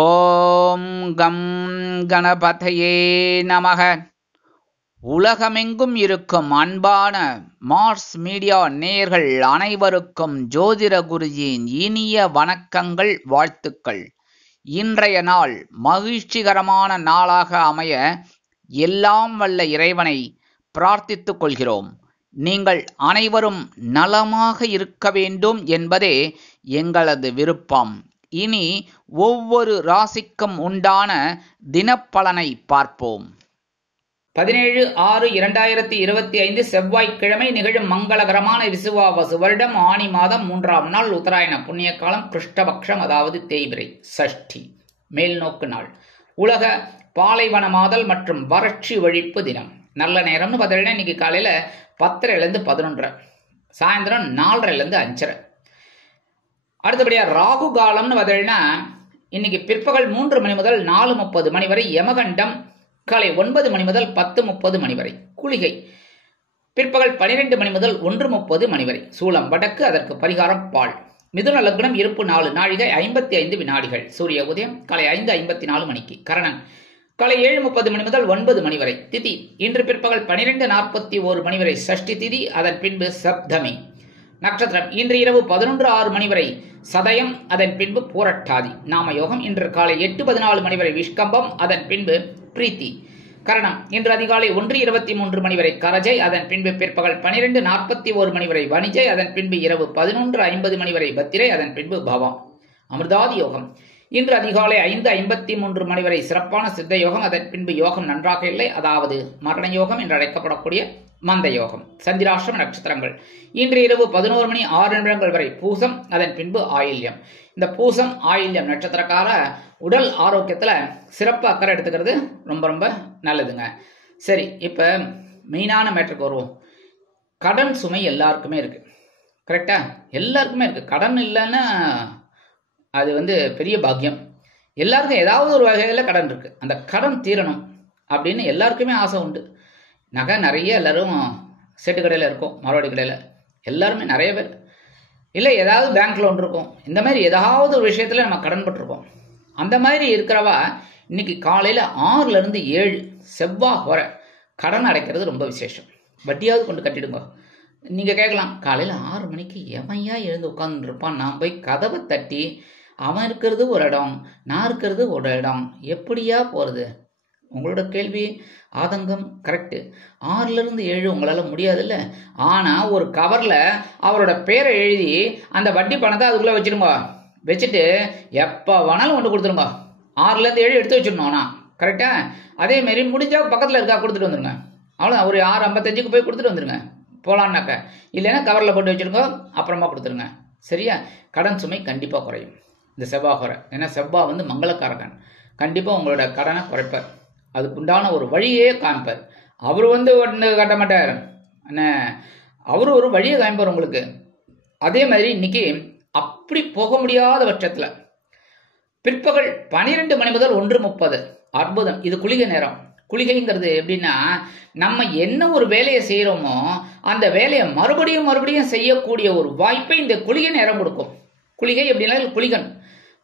ஓம் come கணபதையே நமக. உலகமெங்கும் இருக்கும் அன்பான மார்ஸ் மீடியா நேயர்கள் அனைவருக்கும் ஜோதிட குருஜியின் இனிய வணக்கங்கள், வாழ்த்துக்கள். இன்றைய நாள் மகிழ்ச்சிகரமான நாளாக அமைய எல்லாம் வல்ல இறைவனை பிரார்த்தித்துக் கொள்கிறோம். நீங்கள் அனைவரும் நலமாக இருக்க வேண்டும் என்பதே எங்களது விருப்பம். இனி ஒவ்வொரு ராசிக்கும் உண்டான தினப்பலனை பார்ப்போம். 17/6/2025 செவ்வாய்க்கிழமை நிகழும் மங்களகரமான விசுவாவசு வருடம் ஆனி மாதம் 3ஆம் நாள் உத்தராயண புண்ணிய காலம் கிருஷ்ணபக்ஷம், அதாவது தேய்பிரை சஷ்டி மேல்நோக்கு நாள். உலக பாலைவனமாதல் மற்றும் வறட்சி ஒழிப்பு தினம். நல்ல நேரம்னு பார்த்தீங்கன்னா இன்னைக்கு காலையில 10:30 11, சாயந்தரம் 4:30 5:30. அடுத்தபடியா ராகு காலம்னு பார்த்தீங்கன்னா இன்னைக்கு பிற்பகல் 3 மணி முதல் 4:30 மணி வரை யமகண்டம், காலை 9 மணி முதல் 10:30 மணி வரை குளிகை, பிற்பகல் 12 மணி முதல் 1:30 மணி வரை. சூலம் வடக்கு, அதற்கு பரிகாரம் பால். மிதுன லக்னம், இருப்பு 4 நாழிகை 55 வினாடிகள். சூரிய உதயம் காலை 5:54 மணிக்கு. கரணன் காலை 7:30 மணி முதல் 9 மணி வரை. திதி இன்று பிற்பகல் 12:41 மணி வரை சஷ்டி திதி, அதன் பின்பு சப்தமி. நட்சத்திரம் இன்று இரவு 11:06 மணி வரை சதயம், அதன் பின்பு பூரட்டாதி. நாம யோகம் இன்று காலை 8:14 மணி வரை விஷ்கம்பம், அதன் பின்பு பிரீத்தி. கரணம் இன்று அதிகாலை 1:23 மணி வரை கரஜை, அதன் பின்பு பிற்பகல் 12:41 மணி வரை வணிஜை, அதன் பின்பு இரவு 11:50 மணி வரை பத்திரை, அதன் பின்பு பவம். அமிர்தாதி யோகம் இன்று அதிகாலை 5:53 மணி வரை சிறப்பான சித்த யோகம், அதன் பின்பு யோகம் நன்றாக இல்லை, அதாவது மரண யோகம் என்று அழைக்கப்படக்கூடிய மந்த யோகம். சந்திராஷ்டம நட்சத்திரங்கள் இன்று இரவு 11 மணி 6 நிமிடங்கள் வரை பூசம், அதன் பின்பு ஆயில்யம். இந்த பூசம் ஆயில்யம் நட்சத்திரக்கார உடல் ஆரோக்கியத்துல சிறப்பு அக்கறை எடுத்துக்கிறது ரொம்ப ரொம்ப நல்லதுங்க. சரி, இப்ப மெயினான மேட்டருக்கு வருவோம். கடன் சுமை எல்லாருக்குமே இருக்கு, கரெக்டா? எல்லாருக்குமே இருக்கு. கடன் இல்லைன்னா அது பெரிய பாக்கியம். எல்லாருக்கும் ஏதாவது ஒரு வகையில கடன் இருக்கு. அந்த கடன் தீரணும் அப்படின்னு எல்லாருக்குமே ஆசை உண்டு. நகை நிறைய எல்லாரும் செட்டு கடையில் இருக்கும், மரவாடி கடையில் எல்லாருமே நிறைய பேர். இல்லை ஏதாவது பேங்க் லோன் இருக்கும். இந்த மாதிரி ஏதாவது ஒரு விஷயத்துல நம்ம கடன் பட்டிருக்கோம். அந்த மாதிரி இருக்கிறவா இன்னைக்கு காலையில் 6-7 செவ்வாய் வர கடன் அடைக்கிறது ரொம்ப விசேஷம். வட்டியாவது கொண்டு கட்டிடுங்க. நீங்கள் கேட்கலாம், காலையில் 6 மணிக்கு எவையா எழுந்து உட்காந்துருப்பான், நான் போய் கதவை தட்டி அவன் இருக்கிறது ஒரு இடம், நான் இருக்கிறது ஒரு இடம், எப்படியா போகிறது? உங்களோட கேள்வி ஆதங்கம் கரெக்டு. 6-7 உங்களால் முடியாதுல்ல. ஆனால் ஒரு கவரில் அவரோட பேரை எழுதி அந்த வட்டி பணத்தை அதுக்குள்ளே வச்சுருங்க. வச்சுட்டு எப்போ வேணாலும் கொண்டு கொடுத்துருங்க. 6-7 எடுத்து வச்சிடணும்னா கரெக்டா? அதேமாரி முடிஞ்சால் பக்கத்தில் இருக்கா கொடுத்துட்டு வந்துருங்க. அவ்வளோ ஒரு 6:55 போய் கொடுத்துட்டு வந்துருங்க போகலான்னாக்க. இல்லைன்னா கவரில் போட்டு வச்சுருங்க, அப்புறமா கொடுத்துருங்க. சரியா? கடன் சுமை கண்டிப்பாக குறையும் இந்த செவ்வாய் குறை. ஏன்னா செவ்வாய் மங்களக்காரகன். கண்டிப்பாக உங்களோட கடனை குறைப்பார். அதுக்குண்டான ஒரு வழியே காமிப்பார். அவர் ஒன்று கட்ட மாட்டார், என்ன அவர் ஒரு வழியை காமிப்பார் உங்களுக்கு. அதே மாதிரி இன்னைக்கு அப்படி போக முடியாத பட்சத்தில் பிற்பகல் 12 மணி முதல் 1:30 அற்புதம். இது குளிகை நேரம். குளிகைங்கிறது எப்படின்னா, நம்ம என்ன ஒரு வேலையை செய்யறோமோ அந்த வேலையை மறுபடியும் செய்யக்கூடிய ஒரு வாய்ப்பை இந்த குளிகை நேரம் கொடுக்கும். குளிகை எப்படின்னா குளிகன்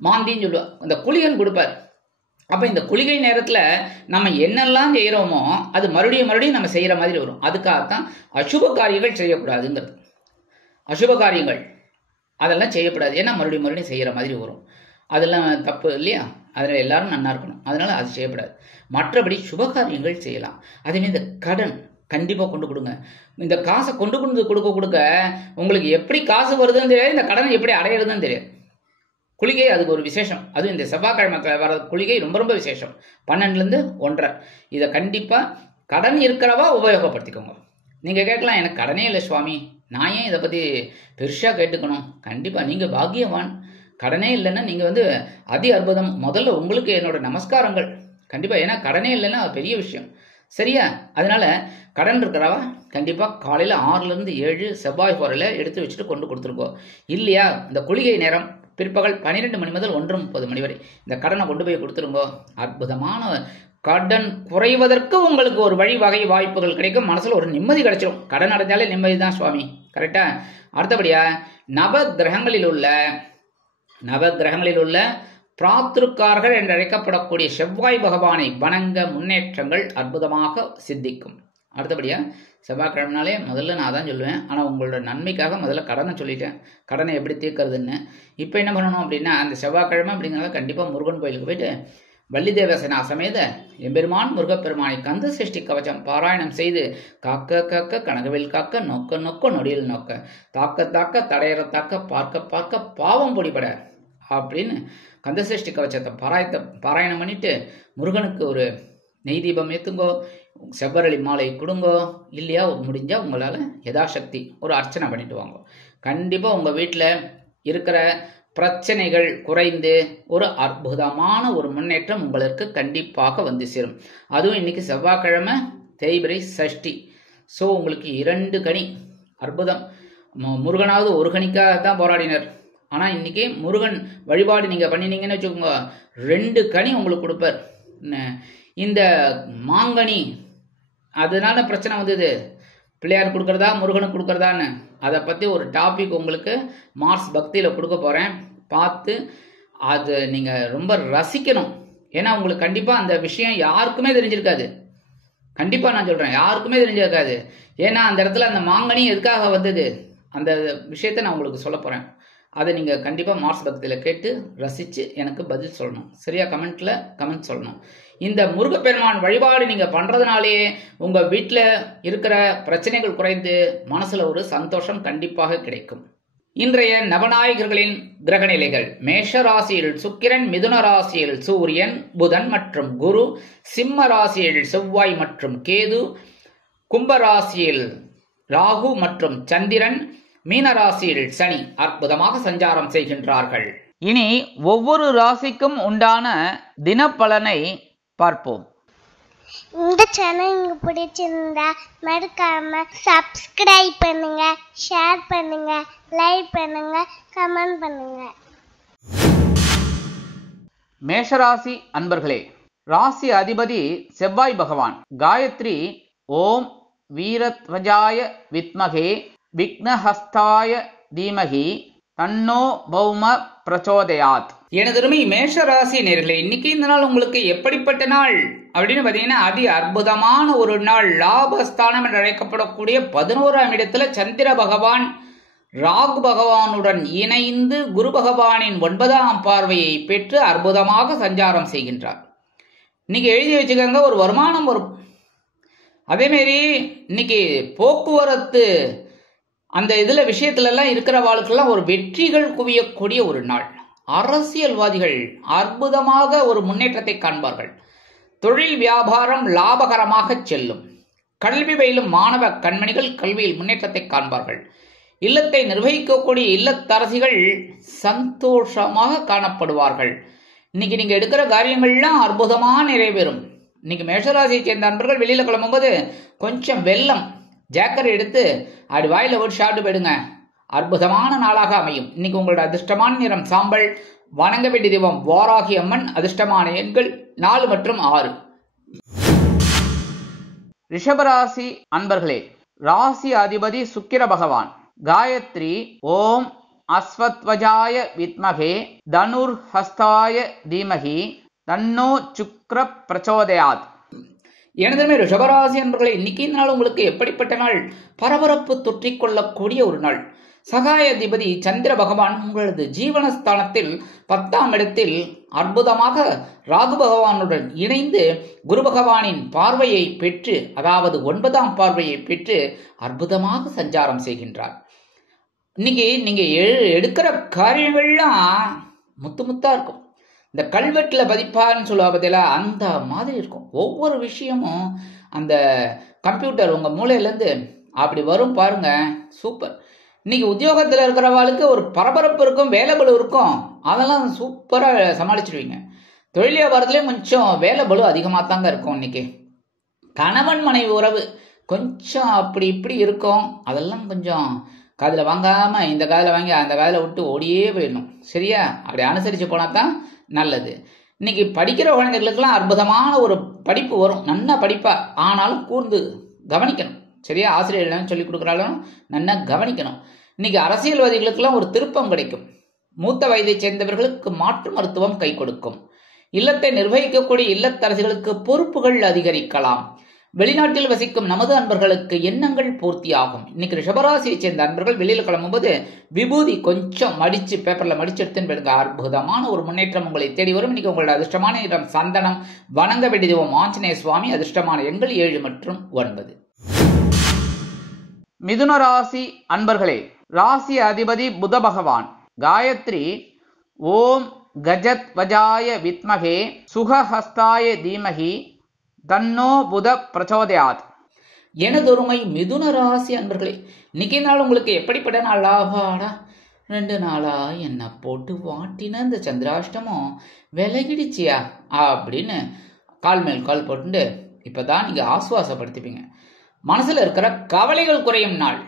மாந்தின்னு சொல்லுவார், இந்த குளிகன் கொடுப்பார். அப்ப இந்த குளிகை நேரத்துல நம்ம என்னெல்லாம் செய்யறோமோ அது மறுபடியும் நம்ம செய்யற மாதிரி வரும். அதுக்காகத்தான் அசுப காரியங்கள் செய்யக்கூடாதுங்கிறது. அசுப காரியங்கள் அதெல்லாம் செய்யக்கூடாது. ஏன்னா மறுபடியும் செய்யற மாதிரி வரும். அதெல்லாம் தப்பு இல்லையா? அதில் எல்லாரும் நன்னா இருக்கணும், அதனால அது செய்யக்கூடாது. மற்றபடி சுபகாரியங்கள் செய்யலாம். அதேமாதிரி இந்த கடன் கண்டிப்பாக கொண்டு கொடுங்க. இந்த காசை கொண்டு கொடுக்க உங்களுக்கு எப்படி காசு வருதுன்னு தெரியாது, இந்த கடனை எப்படி அடையிறதுன்னு தெரியாது. குளிகை அதுக்கு ஒரு விசேஷம். அதுவும் இந்த செவ்வாய்க்கிழமை வர குளிகை ரொம்ப ரொம்ப விசேஷம். 12 1:30 இதை கண்டிப்பாக கடன் இருக்கிறவா உபயோகப்படுத்திக்கோங்க. நீங்கள் கேட்கலாம், எனக்கு கடனே இல்லை சுவாமி, நான் ஏன் இதை பற்றி பெருசாக கேட்டுக்கணும்? கண்டிப்பாக நீங்கள் பாக்கியவான். கடனே இல்லைன்னா நீங்கள் அதி அற்புதம். முதல்ல உங்களுக்கு என்னோட நமஸ்காரங்கள் கண்டிப்பாக. ஏன்னா கடனே இல்லைன்னா அது பெரிய விஷயம். சரியா? அதனால கடன் இருக்கிறவா கண்டிப்பாக காலையில் 6-7 செவ்வாய் போரில் எடுத்து வச்சுட்டு கொண்டு கொடுத்துருக்கோம். இல்லையா இந்த குளிகை நேரம் பிற்பகல் 12 மணி முதல் 1:30 மணி வரை இந்த கடனை கொண்டு போய் கொடுத்துருங்கோ. அற்புதமான கடன் குறைவதற்கு உங்களுக்கு ஒரு வகை வாய்ப்புகள் கிடைக்கும். மனசுல ஒரு நிம்மதி கிடைச்சிடும். கடன் அடைஞ்சாலே நிம்மதி தான் சுவாமி, கரெக்டா? அடுத்தபடியா நவ கிரகங்களில் உள்ள பிராத்திருக்கார்கள் என்று அழைக்கப்படக்கூடிய செவ்வாய் பகவானை வணங்க முன்னேற்றங்கள் அற்புதமாக சித்திக்கும். அடுத்தபடியா செவ்வாய்க்கிழமைனாலே முதல்ல நான் தான் சொல்லுவேன், ஆனால் உங்களோட நன்மைக்காக முதல்ல கடனை சொல்லிட்டேன், கடனை எப்படி தீர்க்கறதுன்னு. இப்போ என்ன பண்ணணும் அப்படின்னா, அந்த செவ்வாய்க்கிழமை அப்படிங்கிறத கண்டிப்பாக முருகன் கோயிலுக்கு போயிட்டு வள்ளி தேவசேனா சமேத எம்பெருமான் முருகப்பெருமானை கந்த சஷ்டி கவச்சம் பாராயணம் செய்து காக்க காக்க கனகவில் காக்க நோக்க நோக்க நொடியில் நோக்க தாக்க தாக்க தடையற தாக்க பார்க்க பார்க்க பாவம் பொடிபட அப்படின்னு கந்தசஷ்டி கவச்சத்தை பாராயணம் பண்ணிட்டு முருகனுக்கு ஒரு நெய் தீபம் ஏற்றுங்கோ, செவ்வரளி மாலை கொடுங்கோ, இல்லையா முடிஞ்சால் உங்களால் யதாசக்தி ஒரு அர்ச்சனை பண்ணிட்டு வாங்க. கண்டிப்பாக உங்கள் வீட்டில் இருக்கிற பிரச்சனைகள் குறைந்து ஒரு அற்புதமான ஒரு முன்னேற்றம் உங்களுக்கு கண்டிப்பாக வந்து சேரும். அதுவும் இன்னைக்கு செவ்வாய்க்கிழமை தேய்பிரை சஷ்டி. ஸோ உங்களுக்கு 2 கனி அற்புதம். முருகனாவது ஒரு கனிக்காக தான் போராடினர், ஆனால் இன்னைக்கு முருகன் வழிபாடு நீங்கள் பண்ணினீங்கன்னு வச்சுக்கோங்க, 2 கனி உங்களுக்கு கொடுப்பார். இந்த மாங்கனி அதனால பிரச்சனை வந்தது, பிள்ளையார் கொடுக்கறதா முருகனுக்கு கொடுக்கறதான்னு, அதை பற்றி ஒரு டாபிக் உங்களுக்கு மார்ஸ் பக்தியில் கொடுக்க போகிறேன். பார்த்து அது நீங்கள் ரொம்ப ரசிக்கணும். ஏன்னா உங்களுக்கு கண்டிப்பாக அந்த விஷயம் யாருக்குமே தெரிஞ்சிருக்காது. கண்டிப்பாக நான் சொல்கிறேன், யாருக்குமே தெரிஞ்சிருக்காது. ஏன்னா அந்த இடத்துல அந்த மாங்கனி எதுக்காக வந்தது, அந்த விஷயத்தை நான் உங்களுக்கு சொல்ல போகிறேன். அதை நீங்கள் கண்டிப்பாக மார்ஸ் பக்தியில் கேட்டு ரசித்து எனக்கு பதில் சொல்லணும். சரியா? கமெண்ட் சொல்லணும். இந்த முருகப்பெருமான் வழிபாடு நீங்கள் பண்ணுறதுனாலே உங்கள் வீட்டில் இருக்கிற பிரச்சனைகள் குறைந்து மனசில் ஒரு சந்தோஷம் கண்டிப்பாக கிடைக்கும். இன்றைய நவநாயகர்களின் கிரக நிலைகள்: மேஷ ராசியில் சுக்கிரன், மிதுன ராசியில் சூரியன் புதன் மற்றும் குரு, சிம்ம ராசியில் செவ்வாய் மற்றும் கேது, கும்ப ராசியில் ராகு மற்றும் சந்திரன், மீனராசியில் சனி அற்புதமாக சஞ்சாரம் செய்கின்றார்கள். இனி ஒவ்வொரு ராசிக்கும் உண்டான தினப்பலனை பார்ப்போம். இந்த சேனல் உங்களுக்கு பிடிச்சிருந்தா மறக்காம சப்ஸ்கிரைப் பண்ணுங்க, ஷேர் பண்ணுங்க, லைக் பண்ணுங்க, கமெண்ட் பண்ணுங்க. மேஷராசி அன்பர்களே, ராசி அதிபதி செவ்வாய் பகவான். காயத்ரி ஓம் வீரத்வஜாய வித்மகே விக்னஹஸ்தாய தீமகி தன்னோ பௌம பிரச்சோதயாத். எனதருமை மேஷ ராசி நேயர்களே, இன்னைக்கு இந்த நாள் உங்களுக்கு எப்படிப்பட்ட நாள் அப்படின்னு பார்த்தீங்கன்னா, அதி அற்புதமான ஒரு நாள். லாபஸ்தானம் என்று அழைக்கப்படக்கூடிய 11ஆம் இடத்துல சந்திர பகவான் ராகு பகவானுடன் இணைந்து குரு பகவானின் 9ஆம் பார்வையை பெற்று அற்புதமாக சஞ்சாரம் செய்கின்றார். இன்னைக்கு எழுதி வச்சுக்கோங்க, ஒரு வருமானம் வரும். அதேமாரி இன்னைக்கு போக்குவரத்து அந்த விஷயத்துல எல்லாம் இருக்கிறவாளுக்கெல்லாம் ஒரு வெற்றிகள் குவியக்கூடிய ஒரு நாள். அரசியல்வாதிகள் அற்புதமாக ஒரு முன்னேற்றத்தை காண்பார்கள். தொழில் வியாபாரம் லாபகரமாக செல்லும். கல்வி பயிலும் மாணவ கண்மணிகள் கல்வியில் முன்னேற்றத்தை காண்பார்கள். இல்லத்தை நிர்வகிக்கக்கூடிய இல்லத்தரசிகள் சந்தோஷமாக காணப்படுவார்கள். இன்னைக்கு நீங்க எடுக்கிற காரியங்கள்லாம் அற்புதமா நிறைவேறும். இன்னைக்கு மேஷராசியை சேர்ந்த நண்பர்கள் வெளியில கிளம்பும்போது கொஞ்சம் வெல்லம் ஜாக்கரை எடுத்து அப்படி வாயில ஒரு ஷாட்டு போயிடுங்க. அற்புதமான நாளாக அமையும். இன்னைக்கு உங்களோட அதிர்ஷ்டமான நிறம் சாம்பல். வணங்க வேண்டிய தெய்வம் வாராகி அம்மன். அதிர்ஷ்டமான எண்கள் 4 மற்றும் 6. ரிஷபராசி அன்பர்களே, ராசி அதிபதி சுக்கிர பகவான். காயத்ரி ஓம் அஸ்வத்வஜாய வித்மகே தனுர் ஹஸ்தாய தீமகி தன்னோ சுக்ர பிரச்சோதயாத். எனதுமே ரிஷபராசி என்பர்களே, இன்னைக்கு இந்த நாள் உங்களுக்கு எப்படிப்பட்ட நாள்? பரபரப்பு தொற்றிக் கொள்ளக்கூடிய ஒரு நாள். சகாயாதிபதி சந்திர பகவான் உங்களது ஜீவனஸ்தானத்தில் 10ஆம் இடத்தில் அற்புதமாக ராகு பகவானுடன் இணைந்து குரு பகவானின் பார்வையை பெற்று, அதாவது 9ஆம் பார்வையை பெற்று அற்புதமாக சஞ்சாரம் செய்கின்றார். இன்னைக்கு நீங்க எடுக்கிற காரியங்கள்லாம் முத்து முத்தா இருக்கும். இந்த கல்வெட்டில் பதிப்பான்னு சொல்லுவா பார்த்தீங்களா, அந்த மாதிரி இருக்கும். ஒவ்வொரு விஷயமும் அந்த கம்ப்யூட்டர் உங்கள் மூளையிலேருந்து அப்படி வரும் பாருங்க. சூப்பர். இன்னைக்கு உத்தியோகத்தில் இருக்கிறவாளுக்கு ஒரு பரபரப்பு இருக்கும், வேலைபளு இருக்கும். அதெல்லாம் சூப்பராக சமாளிச்சிடுவீங்க. தொழில் வியாபாரத்துலேயும் கொஞ்சம் வேலைபளு அதிகமாக தாங்க இருக்கும். இன்னைக்கு கணவன் மனைவி உறவு கொஞ்சம் அப்படி இப்படி இருக்கும். அதெல்லாம் கொஞ்சம் காதில் வாங்காமல் இந்த காதில் வாங்கி அந்த காதில் விட்டு ஓடியே போயிடணும். சரியா? அப்படி அனுசரித்து போனால் தான் நல்லது. இன்னைக்கு படிக்கிற குழந்தைகளுக்கெல்லாம் அற்புதமான ஒரு படிப்பு வரும். நல்லா படிப்பா, ஆனாலும் கூர்ந்து கவனிக்கணும். சரியா? ஆசிரியர்கள் சொல்லிக் கொடுக்குறாலும் நல்லா கவனிக்கணும். இன்னைக்கு அரசியல்வாதிகளுக்கெல்லாம் ஒரு திருப்பம் கிடைக்கும். மூத்த வயதைச் சேர்ந்தவர்களுக்கு மாற்று மருத்துவம் கை கொடுக்கும். இல்லத்தை நிர்வகிக்கக்கூடிய இல்லத்தரசிகளுக்கு பொறுப்புகள் அதிகரிக்கலாம். வெளிநாட்டில் வசிக்கும் நமது அன்பர்களுக்கு எண்ணங்கள் பூர்த்தியாகும். இன்னைக்கு ரிஷபராசியை சேர்ந்த அன்பர்கள் வெளியில கிளம்பும்போது விபூதி கொஞ்சம் மடிச்சு பேப்பர்ல மடிச்சு எடுத்துன்னு அற்புதமான ஒரு முன்னேற்றம் உங்களை தேடி வரும். இன்னைக்கு உங்களோட அதிர்ஷ்டமான நிறம் சந்தனம். வணங்க வேண்டிய தெய்வம் ஆஞ்சநேய சுவாமி. அதிர்ஷ்டமான எண்கள் 7 மற்றும் 9. மிதுன ராசி அன்பர்களே, ராசி அதிபதி புத பகவான். காயத்ரி ஓம் கஜத் வஜாய வித்மகே சுகஹஸ்தாய தீமகி தன்னோ புத பிரச்சோதயாத். எனதொருமை மிதுன ராசி அன்பர்களே, இன்னைக்கு நாள் உங்களுக்கு எப்படிப்பட்ட நாள்? ஆகாடா 2 நாளா என்ன போட்டு வாட்டின இந்த சந்திராஷ்டமம் விலகிடுச்சியா அப்படின்னு கால் மேல் கால் போட்டு இப்பதான் நீங்க ஆசுவாசப்படுத்திப்பீங்க. மனசுல இருக்கிற கவலைகள் குறையும் நாள்.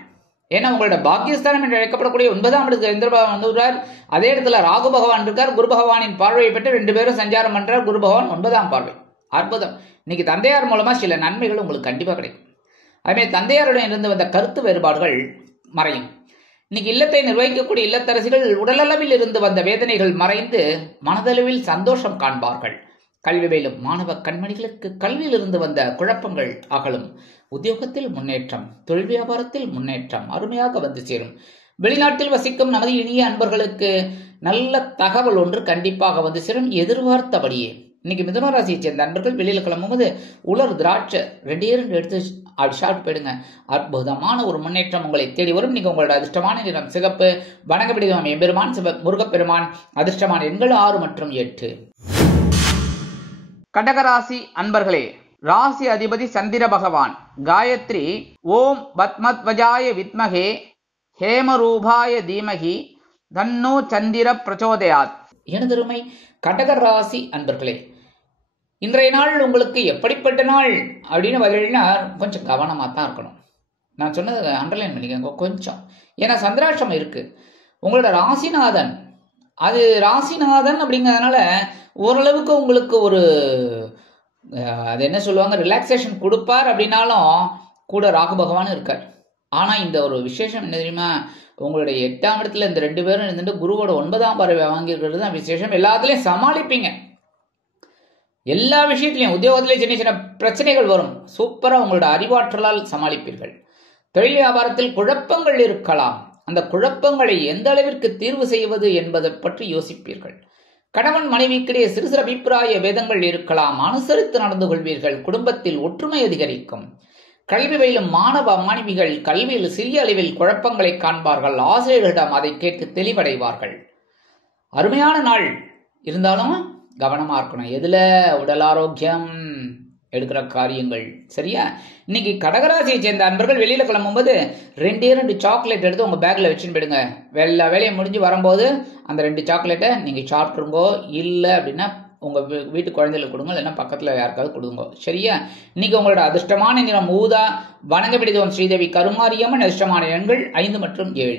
ஏன்னா உங்களோட பாக்கியஸ்தானம் என்று அழைக்கப்படக்கூடிய 9ஆம் இடத்துக்கு இந்திர பகவான் வந்துள்ளார். அதே இடத்துல ராகு பகவான் இருக்கார். குரு பகவானின் பார்வையை பெற்று 2 பேரும் சஞ்சாரம் பண்றார். குரு பகவான் 9ஆம் பார்வை. அற்புதம். இன்னைக்கு தந்தையார் மூலமா சில நன்மைகள் உங்களுக்கு கண்டிப்பா கிடைக்கும். அதுமாதிரி தந்தையாருடன் இருந்து வந்த கருத்து வேறுபாடுகள் மறையும். இன்னைக்கு இல்லத்தை நிர்வகிக்கக்கூடிய இல்லத்தரசிகள் உடலளவில் இருந்து வந்த வேதனைகள் மறைந்து மனதளவில் சந்தோஷம் காண்பார்கள். கல்வி பயிலும் மாணவ கண்மணிகளுக்கு கல்வியில் இருந்து வந்த குழப்பங்கள் அகலும். உத்தியோகத்தில் முன்னேற்றம், தொழில் வியாபாரத்தில் முன்னேற்றம் அருமையாக வந்து சேரும். வெளிநாட்டில் வசிக்கும் நமது இனிய அன்பர்களுக்கு நல்ல தகவல் ஒன்று கண்டிப்பாக வந்து சேரும். எதிர்பார்த்தபடியே இன்னைக்கு மிதுன ராசியை சேர்ந்த அன்பர்கள் வெளியில கிளம்பும்போது உலர் திராட்சை 2 எடுத்து சாப்பிட்டு போயிடுங்க. அற்புதமான ஒரு முன்னேற்றம் உங்களை தேடி வரும். இன்னைக்கு உங்களோட அதிர்ஷ்டமான நிறம் சிகப்பு. வணங்க வேண்டிய எம்பெருமான் முருகப்பெருமான். அதிர்ஷ்டமான எண்கள் 6 மற்றும் 8. கடகராசி அன்பர்களே, ராசி அதிபதி சந்திர பகவான். காயத்ரி ஓம் பத்மத்வஜாய வித்மகே ஹேமரூபாய தீமகி தன்னோ சந்திர பிரச்சோதயாத். எனதருமை கடக ராசி அன்பர்களே, இன்றைய நாள் உங்களுக்கு எப்படிப்பட்ட நாள் அப்படின்னு பதிலினா கொஞ்சம் கவனமாக தான் இருக்கணும். நான் சொன்னதை அண்டர்லைன் பண்ணிக்கோங்க கொஞ்சம். ஏன்னா சந்திராஷ்டமம் இருக்கு. உங்களோட ராசிநாதன் அது ராசிநாதன் அப்படிங்கிறதுனால ஓரளவுக்கு உங்களுக்கு ஒரு அது என்ன சொல்லுவாங்க ரிலாக்ஸேஷன் கொடுப்பார். அப்படின்னாலும் கூட ராகு பகவானும் இருக்கார். ஆனால் இந்த ஒரு விசேஷம் என்ன தெரியுமா, உங்களுடைய 8ஆம் இடத்துல இந்த 2 பேரும் இருந்துட்டு குருவோட 9ஆம் பார்வை வாங்கியிருக்கிறது தான் விசேஷம். எல்லாத்துலேயும் சமாளிப்பீங்க. எல்லா விஷயத்திலையும் உத்தியோகத்திலேயே சின்ன சின்ன பிரச்சனைகள் வரும். சூப்பராக உங்களோட அறிவாற்றலால் சமாளிப்பீர்கள். தொழில் வியாபாரத்தில் குழப்பங்கள் இருக்கலாம். அந்த குழப்பங்களை எந்த அளவிற்கு தீர்வு செய்வது என்பதை பற்றி யோசிப்பீர்கள். கணவன் மனைவிக்கிடையே சிறு சிறு அபிப்பிராய வேதங்கள் இருக்கலாம். அனுசரித்து நடந்து கொள்வீர்கள். குடும்பத்தில் ஒற்றுமை அதிகரிக்கும். கல்வி பயிலும் மாணவ மாணவிகள் கல்வியில் சிறிய அளவில் குழப்பங்களை காண்பார்கள். ஆசிரியர்களிடம் அதை கேட்டு தெளிவடைவார்கள். அருமையான நாள். இருந்தாலும் கவனமா இருக்கணும். எதுல? உடல் ஆரோக்கியம், எடுக்கிற காரியங்கள். சரியா? இன்னைக்கு கடகராசியை சேர்ந்த அன்பர்கள் வெளியில கிளம்பும்போது 2 சாக்லேட் எடுத்து உங்க பேக்ல வச்சுன்னு போயிடுங்க. எல்லா வேலையை முடிஞ்சு வரும்போது அந்த 2 சாக்லேட்டை நீங்க சாப்பிட்டுருங்கோ. இல்லை அப்படின்னா உங்க வீட்டு குழந்தைகளுக்கு கொடுங்க, இல்லைன்னா பக்கத்துல யாருக்காவது கொடுங்க. சரியா? இன்னைக்கு உங்களோட அதிர்ஷ்டமான நிறம் ஊதா. வணங்க வேண்டியது ஸ்ரீதேவி கருமாரியம்மன். அதிர்ஷ்டமான எண்கள் 5 மற்றும் 7.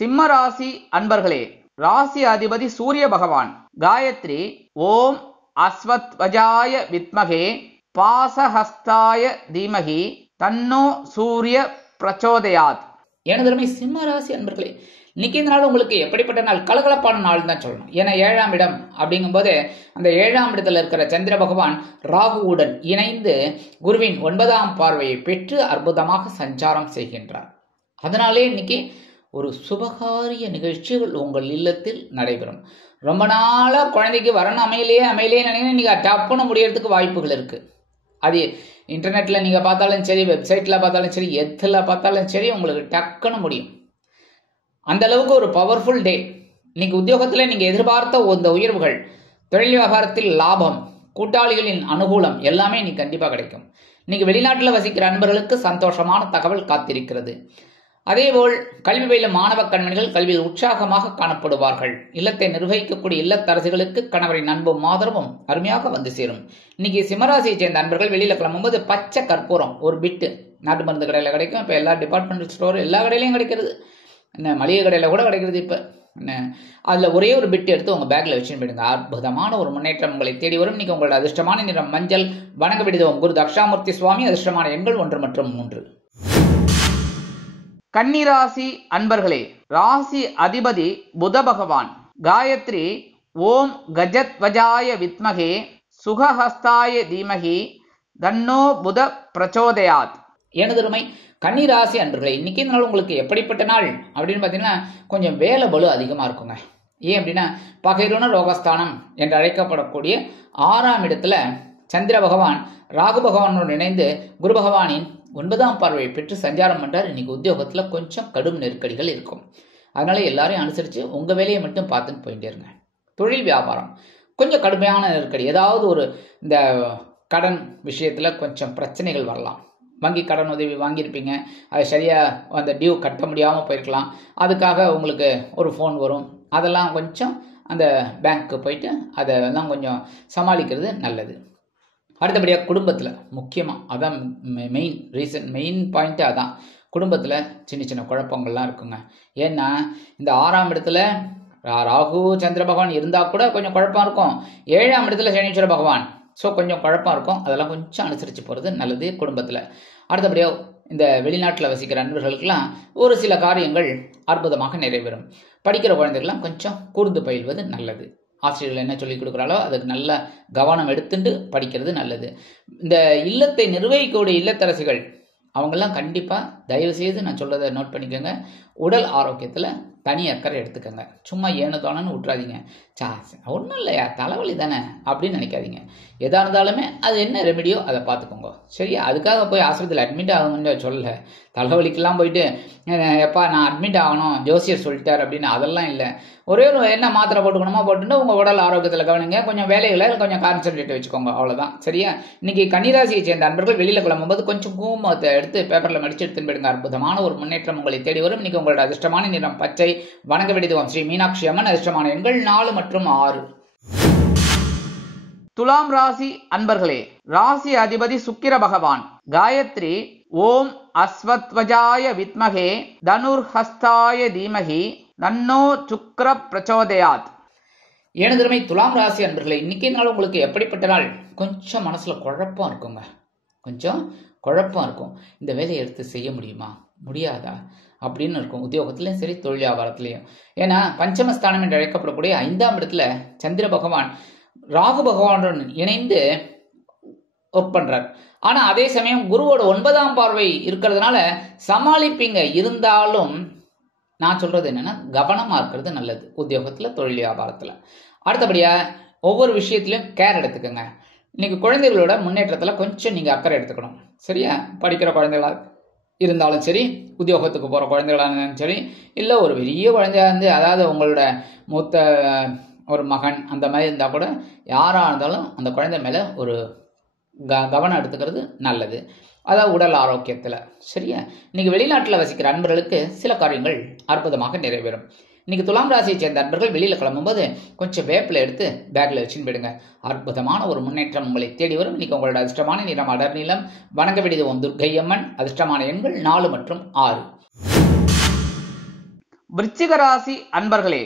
சிம்ம ராசி அன்பர்களே, ராசி அதிபதி சூரிய பகவான். காயத்ரி ஓம் அஸ்வத்வஜாய வித்மகே பாசஹஸ்தாய தீமகி தன்னோ சூரிய பிரச்சோதயாத். எனதருமை சிம்ம ராசி அன்பர்களே, இன்னைக்கு இந்த நாள் உங்களுக்கு எப்படிப்பட்ட நாள்? கலகலப்பான நாள் தான் சொல்லணும். ஏன்னா 7ஆம் இடம் அப்படிங்கும் போது அந்த 7ஆம் இடத்துல இருக்கிற சந்திர பகவான் ராகுவுடன் இணைந்து குருவின் 9ஆம் பார்வையை பெற்று அற்புதமாக சஞ்சாரம் செய்கின்றார். அதனாலே இன்னைக்கு ஒரு சுபகாரிய நிகழ்ச்சிகள் உங்கள் இல்லத்தில் நடைபெறும். ரொம்ப நாளா குழந்தைக்கு வரணும் அமையிலேயே நினைக்கிறேன். நீங்க டப்புன்னு முடியறதுக்கு வாய்ப்புகள் இருக்கு. அது இன்டர்நெட்ல நீங்க பார்த்தாலும் சரி, வெப்சைட்ல பார்த்தாலும் சரி, எத்துல பார்த்தாலும் சரி, உங்களுக்கு டக்குன்னு முடியும். அந்த அளவுக்கு ஒரு பவர்ஃபுல் டே. இன்னைக்கு உத்தியோகத்துல நீங்க எதிர்பார்த்த இந்த உயர்வுகள், தொழில் வியாபாரத்தில் லாபம், கூட்டாளிகளின் அனுகூலம் எல்லாமே இன்னைக்கு கண்டிப்பா கிடைக்கும். இன்னைக்கு வெளிநாட்டுல வசிக்கிற அன்பர்களுக்கு சந்தோஷமான தகவல் காத்திருக்கிறது. அதேபோல் கல்வி பயிலும் மாணவ கண்மணிகள் கல்வியில் உற்சாகமாக காணப்படுவார்கள். இல்லத்தை நிர்வகிக்கக்கூடிய இல்லத்தரசிகளுக்கு கணவரின் அன்பும் ஆதரவும் அருமையாக வந்து சேரும். இன்னைக்கு சிம்மராசியை சேர்ந்த அன்பர்கள் வெளியில கிளம்பும்போது பச்சை கற்பூரம் ஒரு பிட்டு நாட்டு மருந்து கடையில் கிடைக்கும். இப்போ எல்லா டிபார்ட்மெண்டல் ஸ்டோர் எல்லா கடையிலையும் கிடைக்கிறது. என்ன மளிகை கடையில் கூட கிடைக்கிறது. இப்போ என்ன அதில் ஒரே ஒரு பிட்டு எடுத்து உங்கள் பேக்கில் வச்சுன்னு போயிடுங்க. அற்புதமான ஒரு முன்னேற்றம் உங்களை தேடி வரும். இன்னைக்கு உங்களோட அதிர்ஷ்டமான நிறம் மஞ்சள். வணங்க விடுதோம் குரு தக்ஷாமூர்த்தி சுவாமி. அதிர்ஷ்டமான எண்கள் 1 மற்றும் 3. கன்னிராசி அன்பர்களே, ராசி அதிபதி புத பகவான். காயத்ரி ஓம் கஜத்வஜாய வித்மகே சுகஹஸ்தாய தீமகி தன்னோ புத பிரச்சோதயாத். எனதருமை கன்னிராசி அன்பர்களே, இன்னைக்கு இந்த நாள் உங்களுக்கு எப்படிப்பட்ட நாள் அப்படின்னு பார்த்தீங்கன்னா கொஞ்சம் வேலை பளு அதிகமாக இருக்குங்க. ஏன் அப்படின்னா பகைருண ரோகஸ்தானம் என்று அழைக்கப்படக்கூடிய 6ஆம் இடத்துல சந்திர பகவான் ராகு பகவானோடு இணைந்து குரு பகவானின் 9ஆம் பார்வையை பெற்று சஞ்சாரம் பண்றார். இன்னைக்கு உத்தியோகத்தில் கொஞ்சம் கடும் நெருக்கடிகள் இருக்கும். அதனால எல்லாரையும் அனுசரித்து உங்கள் வேலையை மட்டும் பார்த்துன்னு போயிட்டே இருங்க. தொழில் வியாபாரம் கொஞ்சம் கடுமையான நெருக்கடி, ஏதாவது ஒரு இந்த கடன் விஷயத்தில் கொஞ்சம் பிரச்சனைகள் வரலாம். வங்கி கடன் உதவி வாங்கியிருப்பீங்க, அது சரியாக அந்த டியூ கட்ட முடியாமல் போயிருக்கலாம். அதுக்காக உங்களுக்கு ஒரு ஃபோன் வரும். அதெல்லாம் கொஞ்சம் அந்த பேங்க்கு போயிட்டு அதெல்லாம் கொஞ்சம் சமாளிக்கிறது நல்லது. அடுத்தபடியாக குடும்பத்தில் முக்கியமாக அதான் மெயின் பாயிண்ட்டு அதான். குடும்பத்தில் சின்ன சின்ன குழப்பங்கள்லாம் இருக்குங்க. ஏன்னா இந்த 6ஆம் இடத்துல ராகு சந்திர பகவான் இருந்தால் கூட கொஞ்சம் குழப்பம் இருக்கும். 7ஆம் இடத்துல சனீஸ்வர பகவான், ஸோ கொஞ்சம் குழப்பம் இருக்கும். அதெல்லாம் கொஞ்சம் அனுசரித்து போகிறது நல்லது குடும்பத்தில். அடுத்தபடியாக இந்த வெளிநாட்டில் வசிக்கிற நண்பர்களுக்கெல்லாம் ஒரு சில காரியங்கள் அற்புதமாக நிறைவேறும். படிக்கிற குழந்தைகள்லாம் கொஞ்சம் கூர்ந்து பயில்வது நல்லது. ஆசிரியர்கள் என்ன சொல்லிக் கொடுக்குறாலோ அதுக்கு நல்ல கவனம் எடுத்துட்டு படிக்கிறது நல்லது. இந்த இல்லத்தை நிர்வகிக்கக்கூடிய இல்லத்தரசிகள் அவங்கெல்லாம் கண்டிப்பாக தயவு செய்து நான் சொல்றதை நோட் பண்ணிக்கோங்க. உடல் ஆரோக்கியத்தில் தனி அக்கறை எடுத்துக்கோங்க. சும்மா ஏனதோனன்னு விட்றாதீங்க. ஒன்றும் இல்லையா, தலைவலி தானே அப்படின்னு நினைக்காதீங்க. எதாக இருந்தாலுமே அது என்ன ரெமெடியோ அதை பார்த்துக்கோங்க. சரியா? அதுக்காக போய் ஆஸ்பத்திரியில் அட்மிட் ஆகணும்னு சொல்லலை. தலைவலிக்கெல்லாம் போயிட்டு எப்பா நான் அட்மிட் ஆகணும் ஜோசியர் சொல்லிட்டார் அப்படின்னு அதெல்லாம் இல்லை. ஒரே ஒரு என்ன மாத்திரை போட்டுக்கணுமா போட்டுட்டு உங்கள் உடல் ஆரோக்கியத்தில் கவனிங்க. கொஞ்சம் வேலைகளை கொஞ்சம் கான்சன்ட்ரேட் வச்சுக்கோங்க, அவ்வளோதான். சரியா? இன்னைக்கு கன்னிராசியை சேர்ந்த அன்பர்கள் வெளியில் கிளம்பும்போது கொஞ்சம் குங்குமத்தை எடுத்து பேப்பரில் மடிச்சு எடுத்துன்னு போயிடுங்க. அற்புதமான ஒரு முன்னேற்றம் உங்களை தேடி வரும். இன்னைக்கு உங்களோட அதிர்ஷ்டமான நிறம் பச்சை. வணங்க வேண்டியது ஸ்ரீ மீனாட்சி அம்மன். அதிர்ஷ்டமான எண்கள் 4 மற்றும் 6. துலாம் ராசி அன்பர்களே, ராசி அதிபதி சுக்கிர பகவான். காயத்ரி ஓம் அஸ்வத்வஜாய வித்மகே தனுர்ஹஸ்தாய தீமகி தன்னோ சுக்ர பிரச்சோதயாத். எனதருமை துலாம் ராசி அன்பர்களே, இன்னைக்கு நாள் உங்களுக்கு எப்படிப்பட்ட நாள்? கொஞ்சம் மனசுல குழப்பம் இருக்குங்க. கொஞ்சம் குழப்பம் இருக்கும். இந்த வேலையை எடுத்து செய்ய முடியுமா முடியாதா அப்படின்னு இருக்கும். உத்தியோகத்திலையும் சரி தொழில் வியாபாரத்திலையும். ஏன்னா பஞ்சமஸ்தானம் என்று அழைக்கப்படக்கூடிய 5ஆம் இடத்துல சந்திர பகவான் ராகு பகவானுடன் இணைந்து ஒர்க் பண்றார். ஆனா அதே சமயம் குருவோட 9ஆம் பார்வை இருக்கிறதுனால சமாளிப்பீங்க. இருந்தாலும் நான் சொல்றது என்னன்னா கவனமா இருக்கிறது நல்லது உத்தியோகத்துல தொழில் வியாபாரத்துல. அடுத்தபடியா ஒவ்வொரு விஷயத்திலையும் கேர் எடுத்துக்கோங்க. இன்னைக்கு குழந்தைகளோட முன்னேற்றத்துல கொஞ்சம் நீங்க அக்கறை எடுத்துக்கணும். சரியா? படிக்கிற குழந்தைகளா இருந்தாலும் சரி, உத்தியோகத்துக்கு போற குழந்தைகளா இருந்தாலும் சரி, இல்லை ஒரு பெரிய குழந்தையா இருந்து அதாவது உங்களோட மூத்த ஒரு மகன் அந்த மாதிரி இருந்தால் கூட யாராக இருந்தாலும் அந்த குழந்தை மேலே ஒரு கவனம் எடுத்துக்கிறது நல்லது. அதாவது உடல் ஆரோக்கியத்தில். சரியா? இன்னைக்கு வெளிநாட்டில் வசிக்கிற அன்பர்களுக்கு சில காரியங்கள் அற்புதமாக நிறைவேறும். இன்னைக்கு துலாம் ராசியை சேர்ந்த அன்பர்கள் வெளியில் கிளம்பும்போது கொஞ்சம் வேப்பில் எடுத்து பேக்கில் வச்சுன்னு போயிடுங்க. அற்புதமான ஒரு முன்னேற்றம் உங்களை தேடி வரும். இன்னைக்கு உங்களோட அதிர்ஷ்டமான நிறம் அடர் நீளம். வணங்க வேண்டியது துர்க்கை அம்மன். அதிர்ஷ்டமான எண்கள் 4 மற்றும் 6. விருச்சிக ராசி அன்பர்களே,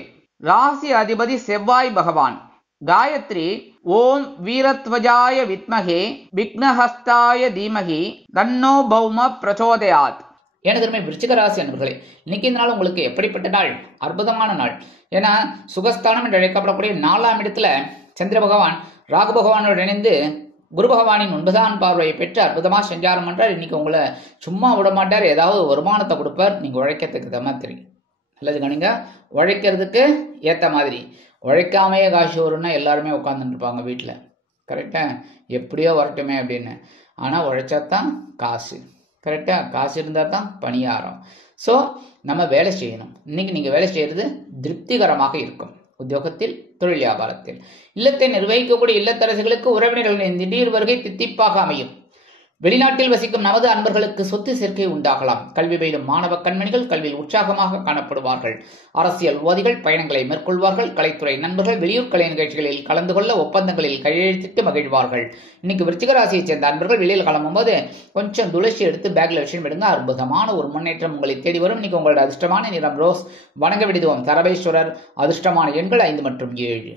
ராசி அதிபதி செவ்வாய் பகவான். காயத்ரி ஓம் வீரத்வஜாய வித்மகே விக்னஹஸ்தாய தீமகி தன்னோ பௌம பிரச்சோதயாத். எனதருமை விருச்சிக ராசி அன்பர்களே, இன்னைக்கு இந்த நாள் உங்களுக்கு எப்படிப்பட்ட நாள்? அற்புதமான நாள். ஏன்னா சுகஸ்தானம் என்று அழைக்கப்படக்கூடிய 4ஆம் இடத்துல சந்திர பகவான் ராகு பகவானோடு இணைந்து குரு பகவானின் 9ஆம் பார்வையை பெற்று அற்புதமாக சஞ்சாரம் பண்றார். இன்னைக்கு உங்களை சும்மா விட மாட்டார். ஏதாவது வருமானத்தை கொடுப்பார். நீங்க உழைக்கிறதுக்கு தான் தெரியும். நல்லது கணிங்க. உழைக்கிறதுக்கு ஏற்ற மாதிரி. உழைக்காமையே காசு வரும்னா எல்லாருமே உட்காந்துட்டு இருப்பாங்க வீட்டில். கரெக்டா? எப்படியோ வரட்டுமே அப்படின்னு. ஆனால் உழைச்சாதான் காசு. கரெக்டா? காசு இருந்தால் தான் பணியாரம். ஸோ நம்ம வேலை செய்யணும். இன்னைக்கு நீங்கள் வேலை செய்கிறது திருப்திகரமாக இருக்கும். உத்தியோகத்தில் தொழில் வியாபாரத்தில். இல்லத்தை நிர்வகிக்கக்கூடிய இல்லத்தரசிகளுக்கு உறவினர்களின் திடீர் வருகை தித்திப்பாக அமையும். வெளிநாட்டில் வசிக்கும் நமது அன்பர்களுக்கு சொத்து சேர்க்கை உண்டாகலாம். கல்வி பயிலும் மாணவ கண்மணிகள் கல்வியில் உற்சாகமாக காணப்படுவார்கள். அரசியல்வாதிகள் பயணங்களை மேற்கொள்வார்கள். கலைத்துறை நண்பர்கள் வெளியூர் கலை நிகழ்ச்சிகளில் கலந்து கொள்ள ஒப்பந்தங்களில் கையெழுத்திட்டு மகிழ்வார்கள். இன்னைக்கு விருச்சிக ராசியை சேர்ந்த அன்பர்கள் வெளியில் கிளம்பும் போது கொஞ்சம் துளசி எடுத்து பேக்ல விஷயம் எடுங்க. அற்புதமான ஒரு முன்னேற்றம் உங்களை தேடி வரும். இன்னைக்கு உங்களோட அதிர்ஷ்டமான நிறம் ரோஸ். வணங்க விடுவோம் சரபேஸ்வரர். அதிர்ஷ்டமான எண்கள் 5 மற்றும் 7.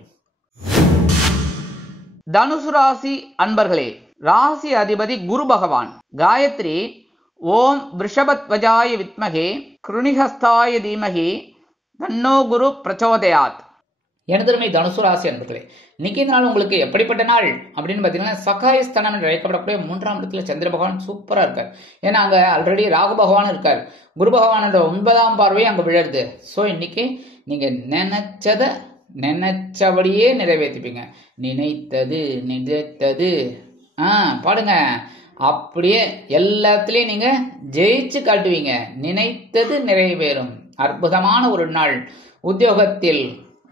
தனுசு ராசி அன்பர்களே, ராசி அதிபதி குரு பகவான். காயத்ரி ஓம் விருஷபத்வஜாய வித்மகே கிருணிஹஸ்தாய தீமகி தன்னோ குரு பிரச்சோதயாத். எனதருமை தனுசு ராசி அன்பர்களே, இன்னைக்கு இந்த நாள் உங்களுக்கு எப்படிப்பட்ட நாள் அப்படின்னு பார்த்தீங்கன்னா, சகாயஸ்தானம் என்று அழைக்கப்படக்கூடிய 3ஆம் இடத்துல சந்திர பகவான் சூப்பராக இருக்கார். ஏன்னா அங்கே ஆல்ரெடி ராகு பகவான் இருக்கார். குரு பகவானோட 9ஆம் பார்வையே அங்கே விழுது. ஸோ இன்னைக்கு நீங்கள் நினைச்சபடியே நிறைவேற்றிப்பீங்க. நினைத்தது பாடுங்க, அப்படியே எல்லாத்துலேயும் நீங்கள் ஜெயிச்சு காட்டுவீங்க. நினைத்தது நிறைவேறும். அற்புதமான ஒரு நாள். உத்தியோகத்தில்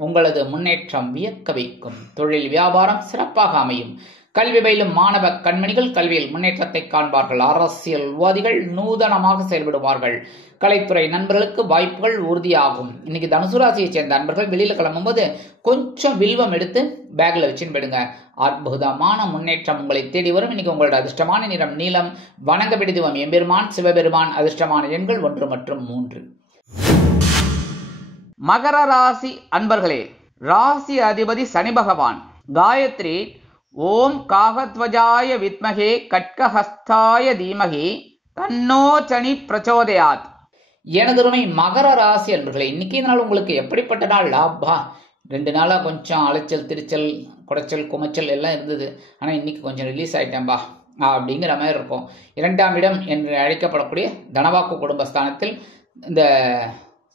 உங்களது முன்னேற்றம் வியக்க வைக்கும். தொழில் வியாபாரம் சிறப்பாக அமையும். கல்வி பயிலும் மாணவ கண்மணிகள் கல்வியில் முன்னேற்றத்தை காண்பார்கள். அரசியல்வாதிகள் நூதனமாக செயல்படுவார்கள். கலைத்துறை நண்பர்களுக்கு வாய்ப்புகள் உறுதியாகும். இன்னைக்கு தனுசு ராசியை சேர்ந்த நண்பர்கள் வெளியில கிளம்பும்போது கொஞ்சம் வில்வம் எடுத்து பேக்ல வச்சுன்னு போயிடுங்க. அற்புதமான முன்னேற்றம் உங்களை தேடி வரும். இன்னைக்கு உங்களோட அதிர்ஷ்டமான நிறம் நீலம். வணங்க பிடித்துவம் எம்பெருமான் சிவபெருமான். அதிர்ஷ்டமான எண்கள் 1 மற்றும் 3. மகர ராசி அன்பர்களே, ராசி அதிபதி சனி பகவான். காயத்ரி ஓம் காகத்வஜாய வித்மகே கட்கஹஸ்தாய தீமகி தன்னோ சனி பிரச்சோதயாத். எனதுமை மகர ராசி அன்பர்களே, இன்னைக்கு நாள் உங்களுக்கு எப்படிப்பட்ட நாள்? லாபா 2 நாளா கொஞ்சம் அலைச்சல் திருச்சல் குடைச்சல் குமைச்சல் எல்லாம் இருந்தது. ஆனால் இன்னைக்கு கொஞ்சம் ரிலீஸ் ஆயிட்டேன்பா அப்படிங்கிற மாதிரி இருக்கும். 2ஆம் இடம் என்று அழைக்கப்படக்கூடிய தனவாக்கு குடும்பஸ்தானத்தில் இந்த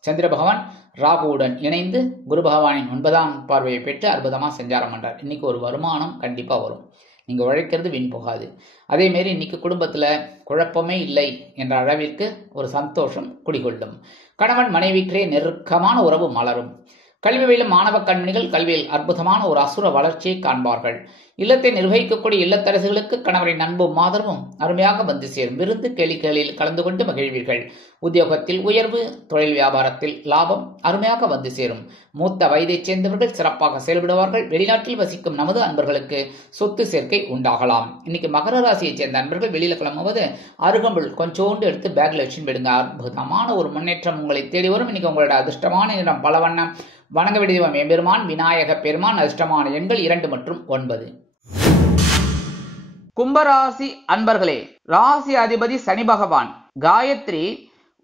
சந்திர பகவான் ராகுவுடன் இணைந்து குரு பகவானின் 9ஆம் பார்வையை பெற்று அற்புதமாக சஞ்சாரம் பண்றார். இன்னைக்கு ஒரு வருமானம் கண்டிப்பாக வரும். நீங்கள் உழைக்கிறது வீண் போகாது. அதேமாரி இன்னைக்கு குடும்பத்தில் குழப்பமே இல்லை என்ற அளவிற்கு ஒரு சந்தோஷம் குடிகொள்ளும். கணவன் மனைவிக்கே நெருக்கமான உறவு மலரும். கல்வி பயிலும் மாணவ கண்மணிகள் கல்வியில் அற்புதமான ஒரு அசுர வளர்ச்சியை காண்பார்கள். இல்லத்தை நிர்வகிக்கக்கூடிய இல்லத்தரசுகளுக்கு கணவரின் அன்பும் ஆதரவும் அருமையாக வந்து சேரும். விருந்து கேளிக்கைகளில் கலந்து கொண்டு மகிழ்வீர்கள். உத்தியோகத்தில் உயர்வு, தொழில் வியாபாரத்தில் லாபம் அருமையாக வந்து சேரும். மூத்த வயதைச் சேர்ந்தவர்கள் சிறப்பாக செயல்படுவார்கள். வெளிநாட்டில் வசிக்கும் நமது அன்பர்களுக்கு சொத்து சேர்க்கை உண்டாகலாம். இன்னைக்கு மகர ராசியைச் சேர்ந்த அன்பர்கள் வெளியில கிளம்பும்போது அருகம்புல் கொஞ்சோண்டு எடுத்து பேக்ல வச்சுன்னு விடுங்க. அற்புதமான ஒரு முன்னேற்றம் உங்களை தேடி வரும். இன்னைக்கு உங்களோட அதிர்ஷ்டமான நிறம் பலவண்ணம். வணங்க விடுவோம் எம்பெருமான் விநாயக பெருமான். அதிர்ஷ்டமான எண்கள் 2 மற்றும் 9. கும்பராசி அன்பர்களே, ராசி அதிபதி சனி பகவான். காயத்ரி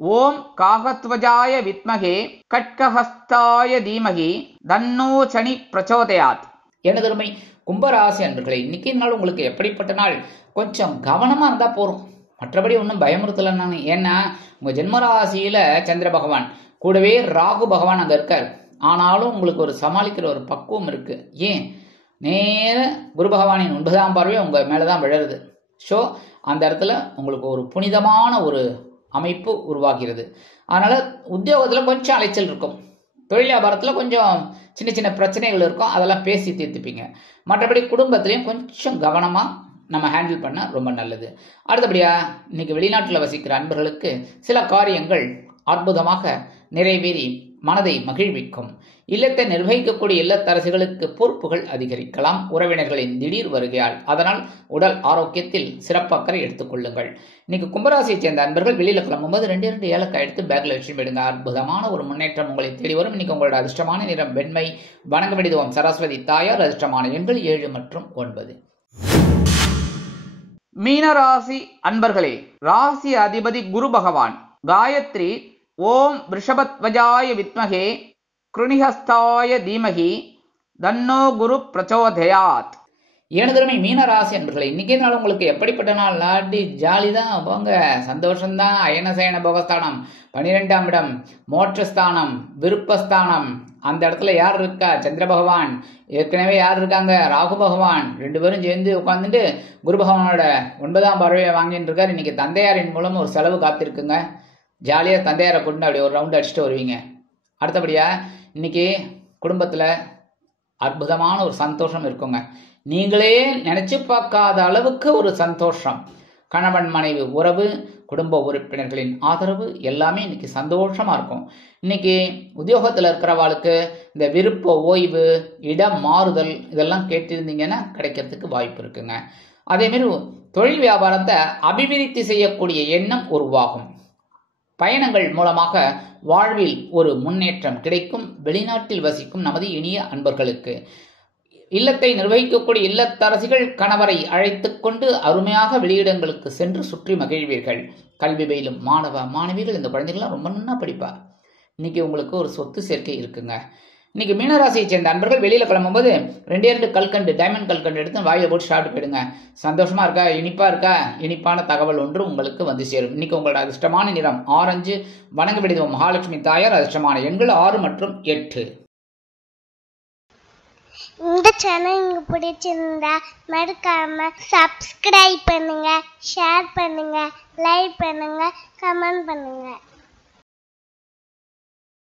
ஓம் காகத்வஜாய வித்மகே கட்கஹஸ்தாய தீமகி தன்னோ சனி பிரச்சோதயாத். எனதருமை கும்பராசி அன்பர்களே, இன்னைக்கு நாள் உங்களுக்கு எப்படிப்பட்ட நாள்? கொஞ்சம் கவனமா இருந்தா போறோம். மற்றபடி ஒன்றும் பயமுறுத்தல. நான் ஏன்னா உங்க ஜென்மராசியில சந்திர பகவான் கூடவே ராகு பகவான் அங்க இருக்கார். ஆனாலும் உங்களுக்கு ஒரு சமாளிக்கிற ஒரு பக்குவம் இருக்கு. ஏன்? நேர குரு பகவானின் 9ஆம் பார்வை உங்க மேலதான் விழருது. ஸோ அந்த இடத்துல உங்களுக்கு ஒரு புனிதமான ஒரு அமைப்பு உருவாகிறது. அதனால உத்தியோகத்தில் கொஞ்சம் அலைச்சல் இருக்கும். தொழில் வியாபாரத்தில் கொஞ்சம் சின்ன சின்ன பிரச்சனைகள் இருக்கும். அதெல்லாம் பேசி தீர்த்துப்பீங்க. மற்றபடி குடும்பத்திலையும் கொஞ்சம் கவனமாக நம்ம ஹேண்டில் பண்ண ரொம்ப நல்லது. அடுத்தபடியா இன்னைக்கு வெளிநாட்டில் வசிக்கிற அன்பர்களுக்கு சில காரியங்கள் அற்புதமாக நிறைவேறி மனதை மகிழ்விக்கும். இல்லத்தை நிர்வகிக்கக்கூடிய இல்லத்தரசுகளுக்கு பொறுப்புகள் அதிகரிக்கலாம். உறவினர்களின் திடீர் வருகையால் அதனால் உடல் ஆரோக்கியத்தில் சிறப்பு அக்கறை எடுத்துக்கொள்ளுங்கள். இன்னைக்கு கும்பராசியை சேர்ந்த அன்பர்கள் வெளியில கிளம்பும்போது 2 ஏலக்காய் எடுத்து பேக்ல வச்சு விடுங்க. அற்புதமான ஒரு முன்னேற்றம் உங்களை தேடி வரும். இன்னைக்கு உங்களோட அதிர்ஷ்டமான நிறம் வெண்மை. வணங்க விடுவோம் சரஸ்வதி தாயார். அதிர்ஷ்டமான எண்கள் 7 மற்றும் 9. மீனராசி அன்பர்களே, ராசி அதிபதி குரு பகவான். காயத்ரி ஓம் விருஷபத்வஜாய வித்மகே கிருணிஹஸ்தாய தீமகி தன்னோ குரு பிரச்சோதயாத். எனதருமை மீனராசி அன்பர்களே, இன்னைக்கு நாள் உங்களுக்கு எப்படிப்பட்ட நாள்? நாட்டி ஜாலி தான் போங்க, சந்தோஷம்தான். அயனசயன போகஸ்தானம் 12ஆம் இடம் மோட்சஸ்தானம் விருப்பஸ்தானம். அந்த இடத்துல யார் இருக்கா? சந்திர பகவான். ஏற்கனவே யார் இருக்காங்க? ராகு பகவான். 2 பேரும் சேர்ந்து உட்காந்துட்டு குரு பகவானோட 9ஆம் பார்வையை வாங்கிட்டு இருக்காரு. இன்னைக்கு தந்தையாரின் மூலம் ஒரு செலவு காத்திருக்குங்க. ஜாலியாக தந்தையாரை கொண்டு அப்படி ஒரு ரவுண்ட் அடிச்சுட்டு வருவீங்க. அடுத்தபடியா இன்னைக்கு குடும்பத்தில் அற்புதமான ஒரு சந்தோஷம் இருக்குங்க. நீங்களே நினைச்சு பார்க்காத அளவுக்கு ஒரு சந்தோஷம். கணவன் மனைவி உறவு, குடும்ப உறுப்பினர்களின் ஆதரவு எல்லாமே இன்னைக்கு சந்தோஷமா இருக்கும். இன்னைக்கு உத்தியோகத்தில் இருக்கிறவாளுக்கு இந்த விருப்ப ஓய்வு, இடம் மாறுதல் இதெல்லாம் கேட்டிருந்தீங்கன்னா கிடைக்கிறதுக்கு வாய்ப்பு இருக்குங்க. அதேமாரி தொழில் வியாபாரத்தை அபிவிருத்தி செய்யக்கூடிய எண்ணம் உருவாகும். பயணங்கள் மூலமாக வாழ்வில் ஒரு முன்னேற்றம் கிடைக்கும். வெளிநாட்டில் வசிக்கும் நமது இனிய அன்பர்களுக்கு இல்லத்தை நிர்வகிக்கக்கூடிய இல்லத்தரசிகள் கணவரை அழைத்துக் கொண்டு அருமையாக வெளியிடங்களுக்கு சென்று சுற்றி மகிழ்வீர்கள். கல்வி பயிலும் மாணவ மாணவிகள் இந்த குழந்தைகள்லாம் ரொம்ப நன்னா படிப்பா. இன்னைக்கு உங்களுக்கு ஒரு சொத்து சேர்க்கை இருக்குங்க. இன்னைக்கு மீனராசியை சேர்ந்த அன்பர்கள் வெளியில கிளம்பும்போது 2 கல்கண்டு, டைமண்ட் கல்கண்டு எடுத்து வாயில போட்டு சாப்பிட்டு போயிடுங்க. சந்தோஷமா இருக்கா, இனிப்பா இருக்கா, இனிப்பான தகவல் ஒன்று உங்களுக்கு வந்து சேரும். இன்னைக்கு உங்களோட அதிர்ஷ்டமான நிறம் ஆரஞ்சு. வணங்க வேண்டியது மகாலட்சுமி தாயார். அதிர்ஷ்டமான எண்கள் 6 மற்றும் 8. இந்த சேனல் உங்களுக்கு பிடிச்சிருந்தா மறக்காம சப்ஸ்கிரைப் பண்ணுங்க, ஷேர் பண்ணுங்க, லைக் பண்ணுங்க, கமெண்ட் பண்ணுங்க.